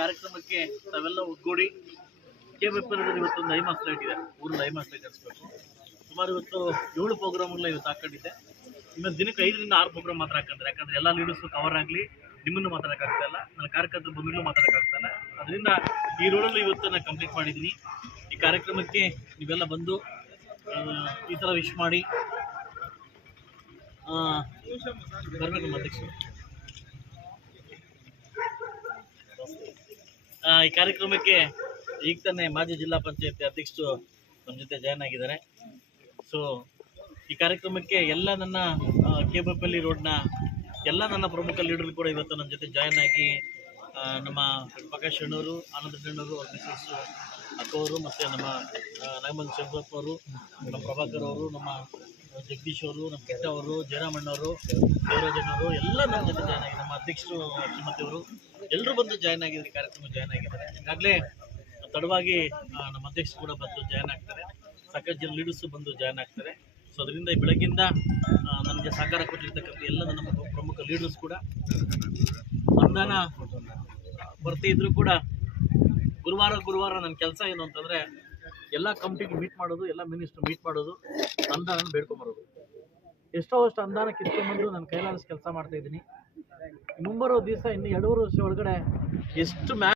ಕಾರ್ಯಕ್ರಮಕ್ಕೆ ತಾವೆಲ್ಲ ಒಗ್ಗೂಡಿ ಕೆ ಬೆಪ್ಪರದಲ್ಲಿ ಇವತ್ತೊಂದು ಐಮಾಸ್ ಇದೆ. ಊರಲ್ಲಿ ಐಮಾಸ್ ಹಚ್ಬೇಕು ಸುಮಾರು ಇವತ್ತು ಏಳು ಪ್ರೋಗ್ರಾಮ್ಗಳ ಇವತ್ತು ಹಾಕೊಂಡಿದ್ದೆ. ಇನ್ನು ದಿನಕ್ಕೆ ಐದರಿಂದ ಆರು ಪ್ರೋಗ್ರಾಮ್ ಮಾತ್ರ ಹಾಕೊಂಡ್ರೆ ಯಾಕಂದ್ರೆ ಎಲ್ಲ ಲೀಡರ್ಸು ಕವರ್ ಆಗಲಿ, ನಿಮ್ಮನ್ನು ಮಾತಾಡೋಕ್ಕಾಗ್ತಾಯಿಲ್ಲ ನನ್ನ ಕಾರ್ಯಕರ್ತರು ಬಂದಿಗೂ ಮಾತಾಡೋಕ್ಕಾಗ್ತಾಯಿಲ್ಲ ಅದರಿಂದ ಈ ರೋಡಲ್ಲಿ ಇವತ್ತು ನಾನು ಕಂಪ್ಲೀಟ್ ಮಾಡಿದ್ದೀನಿ. ಈ ಕಾರ್ಯಕ್ರಮಕ್ಕೆ ನೀವೆಲ್ಲ ಬಂದು ಈ ಥರ ವಿಶ್ ಮಾಡಿ ಬರಬೇಕು ಅಧ್ಯಕ್ಷರು. ಈ ಕಾರ್ಯಕ್ರಮಕ್ಕೆ ಈಗ ತಾನೇ ಮಾಜಿ ಜಿಲ್ಲಾ ಪಂಚಾಯತಿ ಅಧ್ಯಕ್ಷರು ನಮ್ಮ ಜೊತೆ ಜಾಯ್ನ್ ಆಗಿದ್ದಾರೆ. ಸೊ ಈ ಕಾರ್ಯಕ್ರಮಕ್ಕೆ ಎಲ್ಲ ನನ್ನ ಕೇಬಪಲ್ಲಿ ರೋಡ್ನ ಎಲ್ಲ ನನ್ನ ಪ್ರಮುಖ ಲೀಡರ್ ಕೂಡ ಇವತ್ತು ನನ್ನ ಜೊತೆ ಜಾಯ್ನ್ ಆಗಿ ನಮ್ಮ ಪ್ರಕಾಶ್ ಅಣ್ಣವರು, ಆನಂದ ಅಣ್ಣವರು, ಅವ್ರ ಮಿಸಸ್ಸು ಅಕ್ಕವರು ಮತ್ತು ನಮ್ಮ ನಾಗಮನ್ ಶಂಕರಪ್ಪ ಅವರು, ನಮ್ಮ ಪ್ರಭಾಕರ್ ಅವರು, ನಮ್ಮ ಜಗದೀಶ್ ಅವರು, ನಮ್ಮ ಕೆಟ್ಟ ಅವರು ಜಯರಾಮಣ್ಣವರು ದೇವರಾಜಣ್ಣವರು ಎಲ್ಲ ನಮ್ಮ ಜೊತೆ ಜಾಯ್ನ್ ಆಗಿ ನಮ್ಮ ಅಧ್ಯಕ್ಷರು ಶ್ರೀಮತಿ ಅವರು. ಎಲ್ಲರೂ ಬಂದು ಜಾಯ್ನ್ ಆಗಿದ್ದಾರೆ ಕಾರ್ಯಕ್ರಮ ಜಾಯ್ನ್ ಆಗಿದ್ದಾರೆ ಈಗಾಗಲೇ ತಡವಾಗಿ ನಮ್ಮ ಅಧ್ಯಕ್ಷರು ಕೂಡ ಬಂದು ಜಾಯ್ನ್ ಆಗ್ತಾರೆ. ಸಾಕಷ್ಟು ಜನ ಲೀಡರ್ಸು ಬಂದು ಜಾಯ್ನ್ ಆಗ್ತಾರೆ. ಸೊ ಅದರಿಂದ ಬೆಳಗ್ಗಿಂದ ಆ, ನನಗೆ ಸಹಕಾರ ಕೊಟ್ಟಿರ್ತಕ್ಕಂಥ ಎಲ್ಲ ನಮ್ಮ ಪ್ರಮುಖ- ಪ್ರಮುಖ ಲೀಡರ್ಸ್ ಕೂಡ ಅನುದಾನ ಬರ್ತಾ ಇದ್ರು ಕೂಡ ಗುರುವಾರ ಗುರುವಾರ ನನ್ನ ಕೆಲಸ ಏನು ಅಂತಂದರೆ ಎಲ್ಲ ಕಮಿಟಿಗೆ ಮೀಟ್ ಮಾಡೋದು ಎಲ್ಲ ಮಿನಿಸ್ಟ್ರು ಮೀಟ್ ಮಾಡೋದು ಅನುದಾನ ಬೇಡ್ಕೊಂಬರೋದು ಎಷ್ಟೋ ಅಷ್ಟು ಅನುದಾನ ಕಿತ್ಕೊಂಡ್ಬಂದು ನನ್ನ ಕೈಲಾದಷ್ಟು ಕೆಲಸ ಮಾಡ್ತಾ ಇದ್ದೀನಿ. ಮುಂಬರೋ ದಿವಸ ಇನ್ನು ಎರಡೂವರೆ ವರ್ಷ ಒಳಗಡೆ ಎಷ್ಟು ಮ್ಯಾ